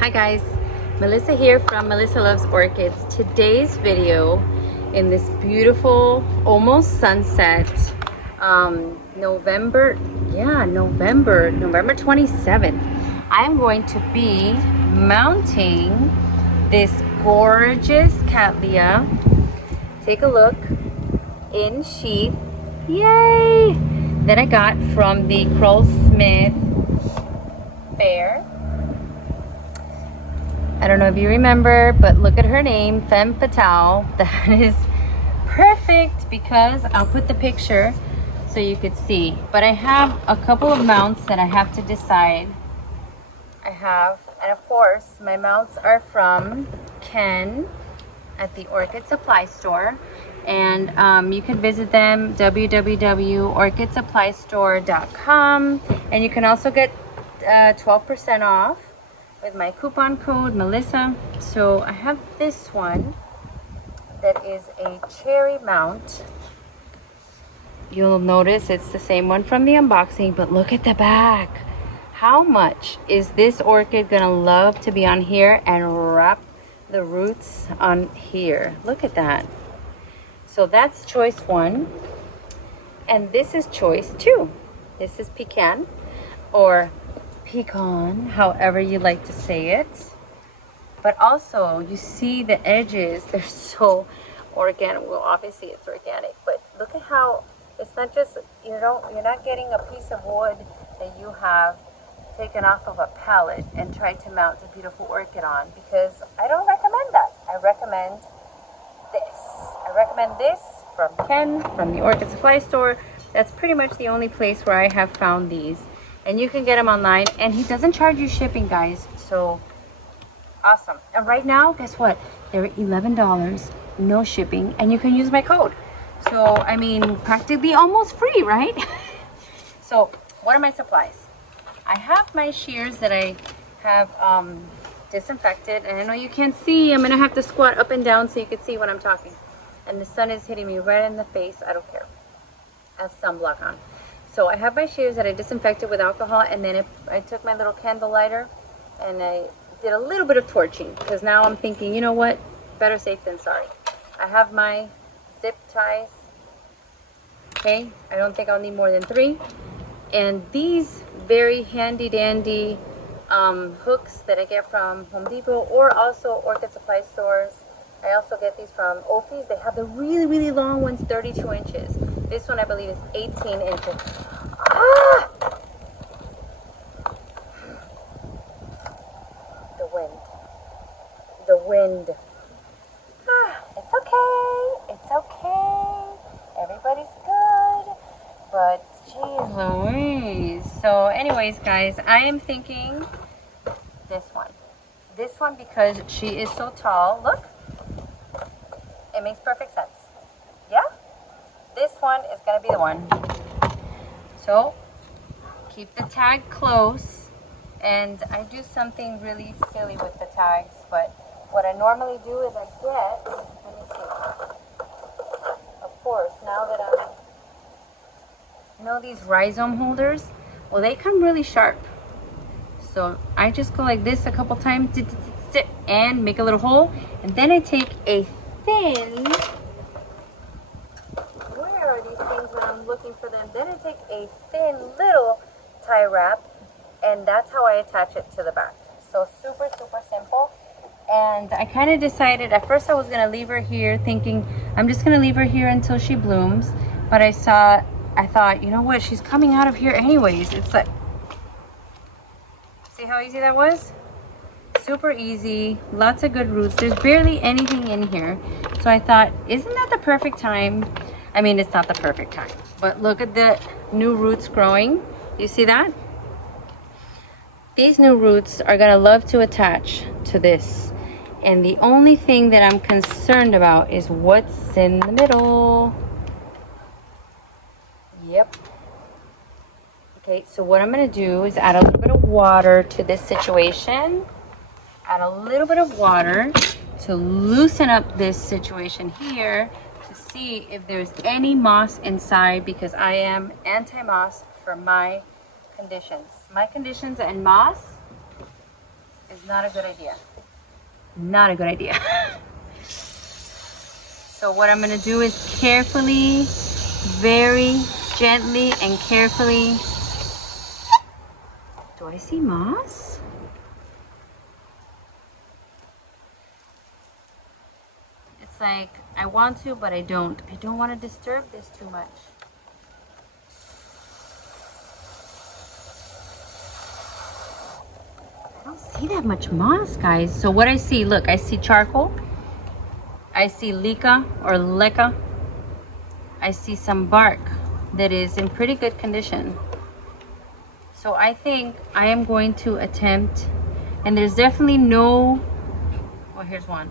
Hi guys, Melissa here from Melissa Loves Orchids. Today's video in this beautiful almost sunset November 27th, I'm going to be mounting this gorgeous Cattleya. Take a look, in sheath, yay, that I got from the Krull Smith fair. I don't know if you remember, but look at her name, Femme Fatale. That is perfect because I'll put the picture so you could see. But I have a couple of mounts that I have to decide. And of course, my mounts are from Ken at the Orchid Supply Store. And you can visit them, www.orchidsupply.store.com. And you can also get 12% off with my coupon code Melissa. So I have this one that is a cherry mount. You'll notice it's the same one from the unboxing, but look at the back. How much is this orchid gonna love to be on here and wrap the roots on here? Look at that. So that's choice 1, and this is choice 2. This is pecan, or pecan, however you like to say it. But also, you see the edges, they're so organic. Well, obviously it's organic, but look at how it's not just, you're not getting a piece of wood that you have taken off of a pallet and tried to mount a beautiful orchid on, because I don't recommend that. I recommend this from Ken, from the Orchid Supply Store. That's pretty much the only place where I have found these. And you can get them online, and he doesn't charge you shipping, guys. So awesome. And right now, guess what? They're $11, no shipping, and you can use my code. So I mean, practically almost free, right? So what are my supplies? I have my shears that I have disinfected, and I know you can't see. I'm gonna have to squat up and down so you can see what I'm talking. And the sun is hitting me right in the face. I don't care. I have sunblock on. So I have my shears that I disinfected with alcohol, and then I took my little candle lighter and I did a little bit of torching, because now I'm thinking, you know what, better safe than sorry. I have my zip ties. Okay, I don't think I'll need more than 3. And these very handy dandy hooks that I get from Home Depot, or also Orchid Supply stores. I also get these from Ophi's. They have the really long ones, 32 inches. This one I believe is 18 inches. Ah! The wind. Ah, it's okay. Everybody's good. But geez Louise. So anyways, guys, I am thinking this one. This one, because she is so tall. Look. It makes perfect sense. Yeah? This one is going to be the one. So, keep the tag close. And I do something really silly with the tags, but what I normally do is I get, let me see. Of course, now that these rhizome holders, well, they come really sharp. So I just go like this a couple times and make a little hole, and then I take a thin, where are these things when I'm looking for them? Then I take a thin little tie wrap, and that's how I attach it to the back. So super simple. And I kind of decided, at first I was going to leave her here, thinking I'm just going to leave her here until she blooms. But I thought, you know what, she's coming out of here anyways. It's like, see how easy that was? Super easy, lots of good roots. There's barely anything in here. So I thought, isn't that the perfect time? I mean, it's not the perfect time, but look at the new roots growing. You see that? These new roots are gonna love to attach to this. And the only thing that I'm concerned about is what's in the middle. Yep. Okay, so what I'm gonna do is add a little bit of water to this situation. Add a little bit of water to loosen up this situation here, to see if there's any moss inside, because I am anti-moss for my conditions. My conditions and moss is not a good idea. Not a good idea. So what I'm gonna do is carefully, very gently and carefully. Do I see moss? It's like, I want to, but I don't. I don't want to disturb this too much. I don't see that much moss, guys. So what I see, look, I see charcoal. I see leca or leca. I see some bark that is in pretty good condition. So I think I am going to attempt, and there's definitely no, well, here's one.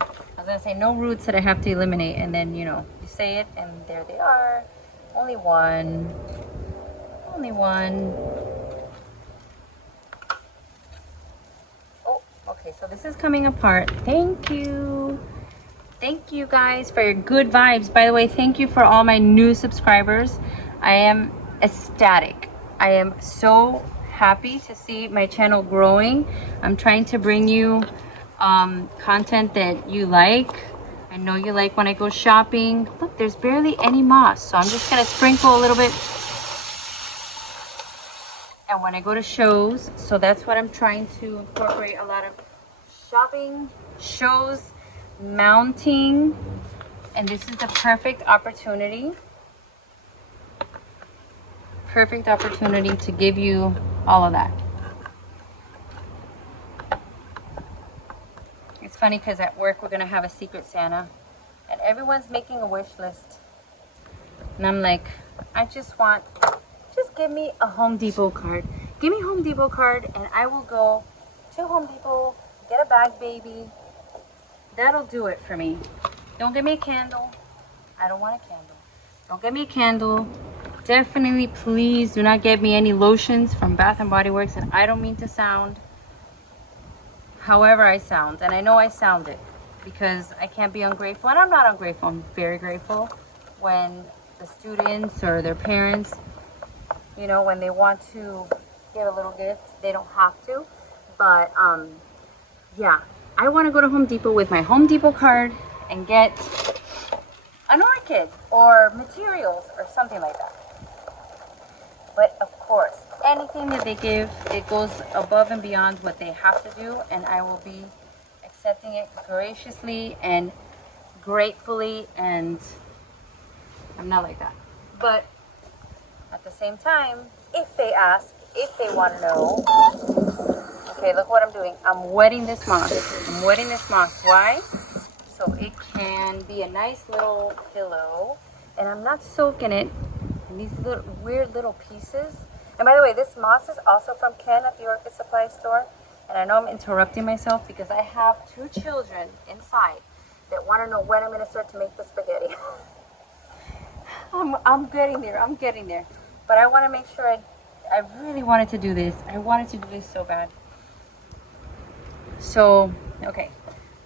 I was gonna say no roots that I have to eliminate, and then, you know, you say it and there they are. Only one. Only one. Oh, okay, so this is coming apart. Thank you. Thank you guys for your good vibes. By the way, thank you for all my new subscribers. I am ecstatic. I am so happy to see my channel growing. I'm trying to bring you content that you like. I know you like when I go shopping. Look, there's barely any moss, so I'm just gonna sprinkle a little bit. And when I go to shows, so that's what I'm trying to incorporate, a lot of shopping, shows, mounting, and this is the perfect opportunity to give you all of that. It's funny because at work we're gonna have a secret Santa and everyone's making a wish list, and I'm like, I just give me a Home Depot card. Give me a Home Depot card and I will go to Home Depot, get a bag, baby. That'll do it for me. Don't give me a candle. I don't want a candle. Don't get me a candle. Definitely, please do not get me any lotions from Bath and Body Works. And I don't mean to sound however I sound. And I know I sound it because I can't be ungrateful. And I'm not ungrateful. I'm very grateful when the students or their parents, you know, when they want to give a little gift, they don't have to. But yeah. I want to go to Home Depot with my Home Depot card and get an orchid or materials or something like that. But of course, anything that they give, it goes above and beyond what they have to do, and I will be accepting it graciously and gratefully, and I'm not like that. But at the same time, if they ask, if they want to know, okay, look what I'm doing. I'm wetting this moss. I'm wetting this moss. Why? So it can be a nice little pillow. And I'm not soaking it in these little weird little pieces. And by the way, this moss is also from Ken at the Orchid Supply Store. And I know I'm interrupting myself because I have 2 children inside that want to know when I'm going to start to make the spaghetti. I'm getting there. I'm getting there. But I want to make sure I really wanted to do this. I wanted to do this so bad. So, okay,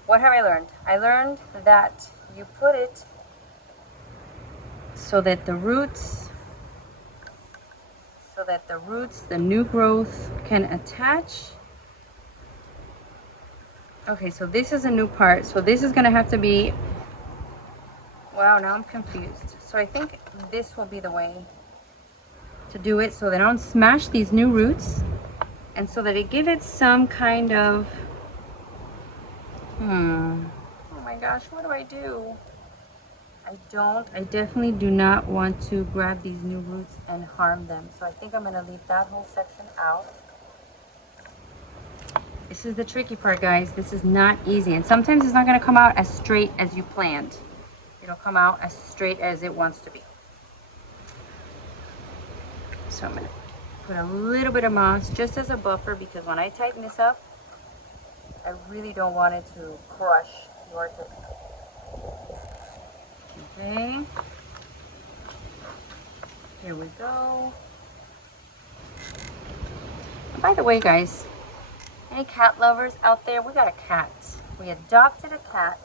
what have I learned? I learned that you put it so that the roots, the new growth can attach. Okay, so this is a new part. So this is gonna have to be, wow, now I'm confused. So I think this will be the way to do it so that I don't smash these new roots, and so that it give it some kind of, oh my gosh, what do I do? I definitely do not want to grab these new roots and harm them. So I think I'm gonna leave that whole section out. This is the tricky part, guys. This is not easy. And sometimes it's not gonna come out as straight as you planned. It'll come out as straight as it wants to be. So I'm gonna put a little bit of moss just as a buffer, because when I tighten this up, I really don't want it to crush the orchid. Okay. Here we go. By the way, guys, any cat lovers out there? We got a cat. We adopted a cat.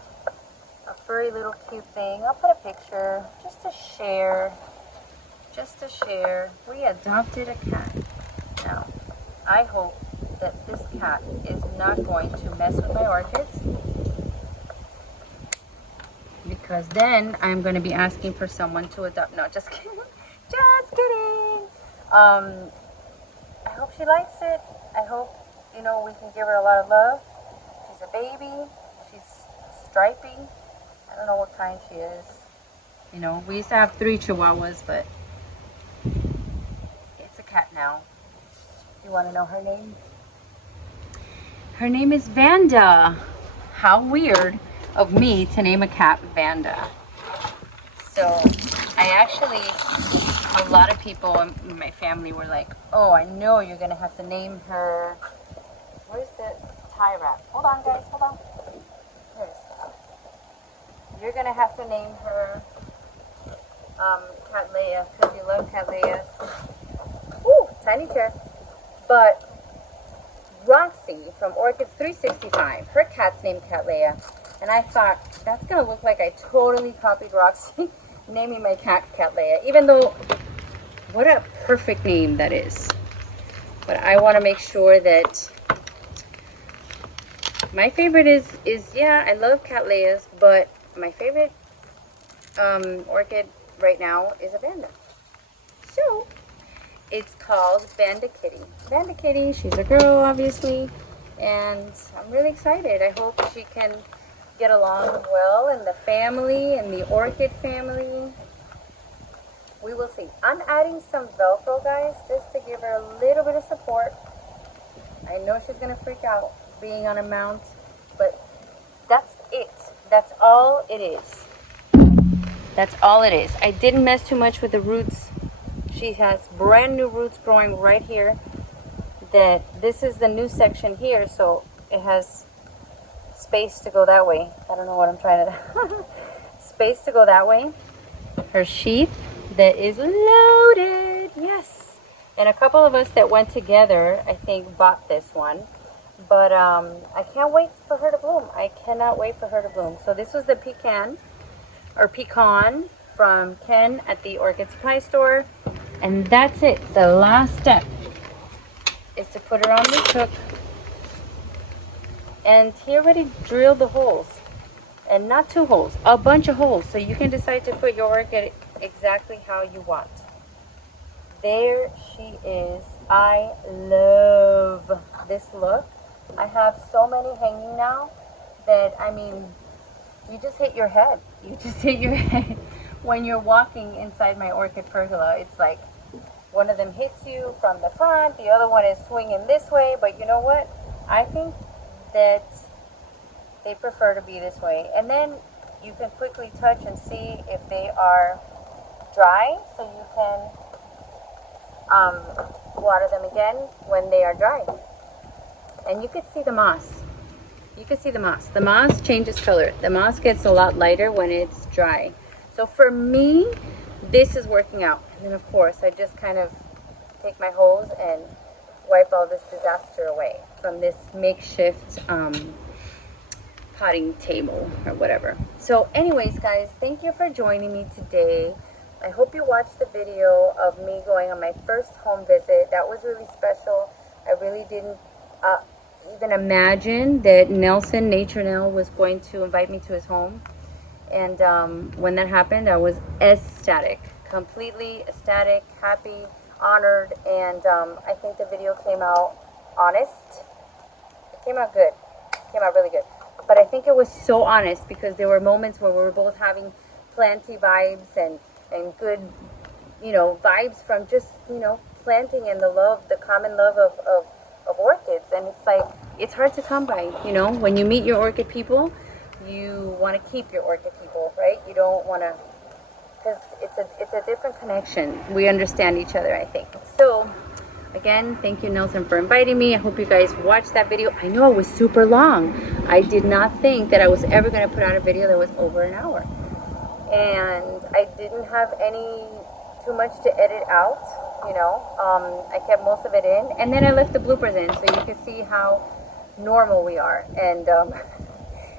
A furry little cute thing. I'll put a picture just to share. Just to share. We adopted a cat. Now, I hope that this cat is not going to mess with my orchids, because then I'm going to be asking for someone to adopt. No, just kidding. Just kidding. I hope she likes it. I hope, you know, we can give her a lot of love. She's a baby. She's stripy. I don't know what kind she is. You know, we used to have 3 Chihuahuas, but it's a cat now. You want to know her name? Her name is Vanda. How weird of me to name a cat Vanda. So I actually, a lot of people in my family were like, oh, I know you're going to have to name her. Where's the tie wrap? Hold on, guys. Hold on. Here it is. You're going to have to name her Cattleya, because you love Cattleyas. Ooh, tiny chair. But Roxy from Orchids 365, her cat's named Cattleya. And I thought, that's going to look like I totally copied Roxy naming my cat Cattleya. Even though, what a perfect name that is. But I want to make sure that my favorite is yeah, I love Cattleyas, but my favorite orchid right now is a Vanda. So, it's called Vanda Kitty. Vanda Kitty, she's a girl, obviously. And I'm really excited. I hope she can get along well in the family, in the orchid family. We will see. I'm adding some Velcro, guys, just to give her a little bit of support. I know she's going to freak out being on a mount, but that's it. That's all it is. That's all it is. I didn't mess too much with the roots. She has brand new roots growing right here. That this is the new section here, so it has space to go that way. I don't know what I'm trying to space to go that way. Her sheath that is loaded. Yes. And a couple of us that went together, I think, bought this one. But I can't wait for her to bloom. I cannot wait for her to bloom. So this was the pecan from Ken at the Orchid Supply Store. And that's it. The last step is to put her on this hook. And he already drilled the holes. And not 2 holes, a bunch of holes. So you can decide to put your orchid exactly how you want. There she is. I love this look. I have so many hanging now that, I mean, you just hit your head. You just hit your head when you're walking inside my orchid pergola. It's like one of them hits you from the front, the other one is swinging this way, but you know what? I think that they prefer to be this way. And then you can quickly touch and see if they are dry, so you can water them again when they are dry. And you can see the moss. You can see the moss. The moss changes color. The moss gets a lot lighter when it's dry. So for me, this is working out. And then of course, I just kind of take my hose and wipe all this disaster away from this makeshift potting table or whatever. So anyways, guys, thank you for joining me today. I hope you watched the video of me going on my first home visit. That was really special. I really didn't even imagine that Nelson, Nature Nell, was going to invite me to his home. And when that happened, I was ecstatic, completely ecstatic, happy, honored, and I think the video came out honest. It came out good. It came out really good. But I think it was so honest because there were moments where we were both having planty vibes and good, you know, vibes from just, you know, planting and the love, the common love of orchids. And it's like, it's hard to come by, you know, when you meet your orchid people, you want to keep your orchid people, right? You don't want to, because it's a different connection. We understand each other, I think. So again, thank you, Nelson, for inviting me. I hope you guys watched that video. I know it was super long. I did not think that I was ever going to put out a video that was over an hour. And I didn't have too much to edit out, you know. I kept most of it in. And then I left the bloopers in so you can see how normal we are and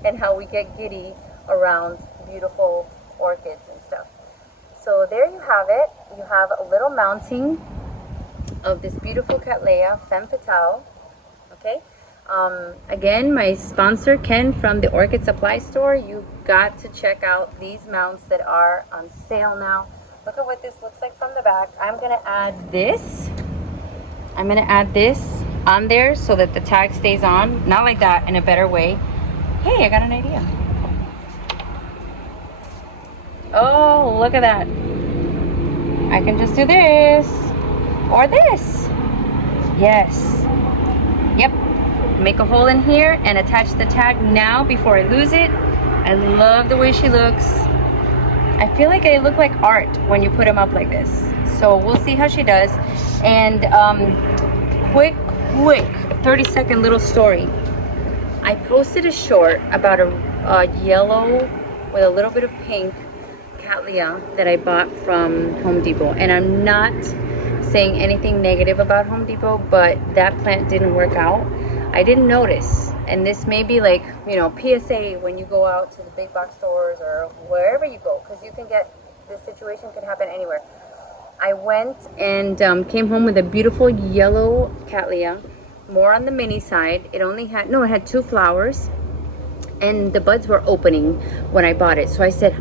and how we get giddy around beautiful orchids and stuff. So there you have it. You have a little mounting of this beautiful Cattleya, Femme Fatale. Okay. Again, my sponsor Ken from the Orchid Supply Store. You got to check out these mounts that are on sale now. Look at what this looks like from the back. I'm gonna add this. I'm gonna add this on there so that the tag stays on. Not like that, in a better way. Hey, I got an idea. Oh, look at that. I can just do this or this. Yes. Yep. Make a hole in here and attach the tag now before I lose it. I love the way she looks. I feel like I look like art when you put them up like this. So we'll see how she does. And quick 30-second little story. I posted a short about a yellow with a little bit of pink Cattleya that I bought from Home Depot. And I'm not saying anything negative about Home Depot, but that plant didn't work out. I didn't notice. And this may be like, you know, PSA when you go out to the big box stores or wherever you go, because you can get, this situation could happen anywhere. I went and came home with a beautiful yellow Cattleya, more on the mini side. It only had, no, it had 2 flowers and the buds were opening when I bought it. So I said,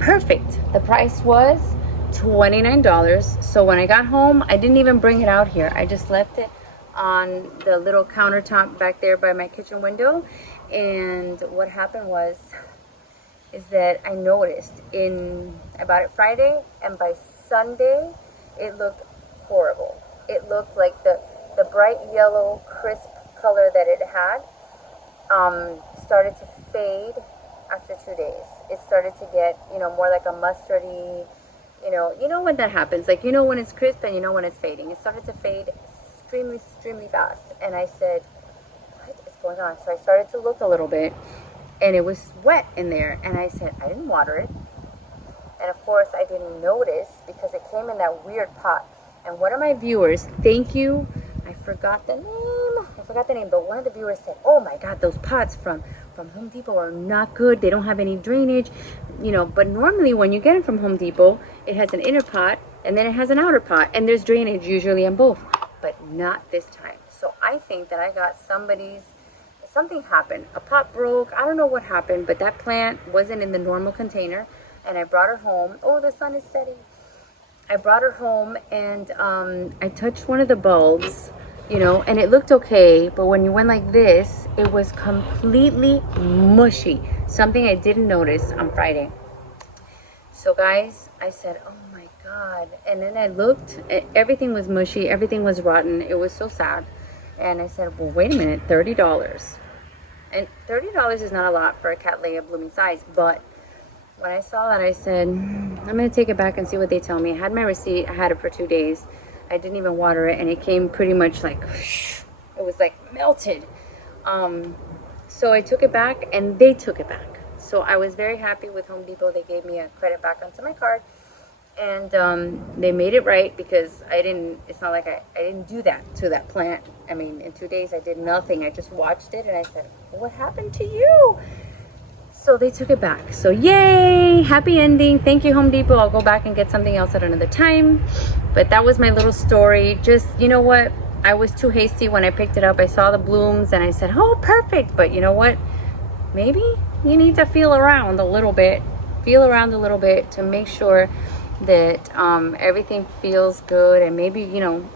perfect. The price was $29. So when I got home, I didn't even bring it out here. I just left it on the little countertop back there by my kitchen window. And what happened is that I noticed I bought it Friday, and by Sunday it looked horrible. It looked like the bright yellow crisp color that it had started to fade after 2 days. It started to get, you know, more like a mustardy, you know when that happens, like, you know when it's crisp and you know when it's fading. It started to fade extremely fast, and I said, what is going on? So I started to look a little bit, and it was wet in there, and I said, I didn't water it. And of course I didn't notice because it came in that weird pot. And one of my viewers, thank you, I forgot the name, but one of the viewers said, oh my god, those pots from Home Depot are not good. They don't have any drainage, you know. But normally when you get it from Home Depot, it has an inner pot and then it has an outer pot, and there's drainage usually on both, but not this time. So I think that I got something happened. A pot broke. I don't know what happened, but that plant wasn't in the normal container, and I brought her home. Oh, the sun is setting. I brought her home, and I touched one of the bulbs, you know, and it looked okay, but when you went like this, it was completely mushy. Something I didn't notice on Friday. So guys, I said, oh my god. And then I looked, everything was mushy, everything was rotten. It was so sad. And I said, well, wait a minute, $30. And $30 is not a lot for a Cattleya blooming size, but when I saw that, I said, I'm going to take it back and see what they tell me. I had my receipt. I had it for 2 days. I didn't even water it, and it came pretty much like, it was like melted. So I took it back, and they took it back. So I was very happy with Home Depot. They gave me a credit back onto my card, and they made it right, because it's not like I didn't do that to that plant. I mean, in 2 days, I did nothing. I just watched it, and I said, what happened to you? So they took it back. So yay, happy ending. Thank you, Home Depot. I'll go back and get something else at another time. But that was my little story. Just, you know what? I was too hasty when I picked it up. I saw the blooms and I said, oh, perfect. But you know what? Maybe you need to feel around a little bit. Feel around a little bit to make sure that everything feels good. And maybe, you know,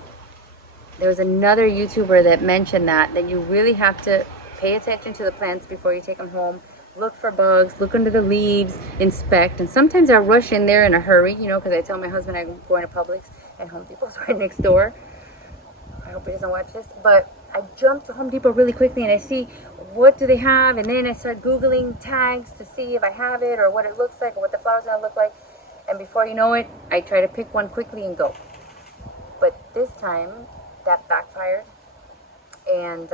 there was another YouTuber that mentioned that you really have to pay attention to the plants before you take them home. Look for bugs, look under the leaves, inspect. And sometimes I rush in there in a hurry, you know, because I tell my husband I'm going to Publix and Home Depot's right next door. I hope he doesn't watch this. But I jump to Home Depot really quickly and I see what do they have, and then I start Googling tags to see if I have it or what it looks like or what the flowers are going to look like. And before you know it, I try to pick one quickly and go. But this time, that backfired. And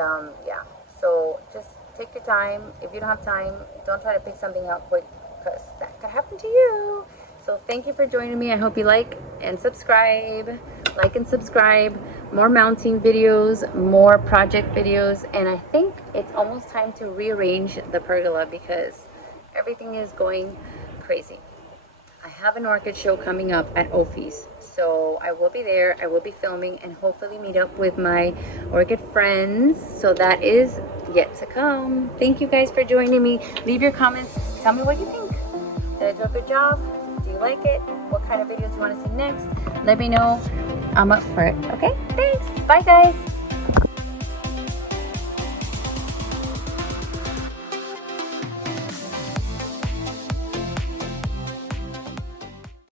yeah, so just take your time. If you don't have time, don't try to pick something out quick, because that could happen to you. So thank you for joining me. I hope you like and subscribe. Like and subscribe. More mounting videos, more project videos. And I think it's almost time to rearrange the pergola because everything is going crazy. I have an orchid show coming up at Ophi's, so I will be there. I will be filming and hopefully meet up with my orchid friends. So that is yet to come. Thank you guys for joining me. Leave your comments. Tell me what you think. Did I do a good job? Do you like it? What kind of videos you want to see next? Let me know. I'm up for it. Okay, thanks. Bye, guys.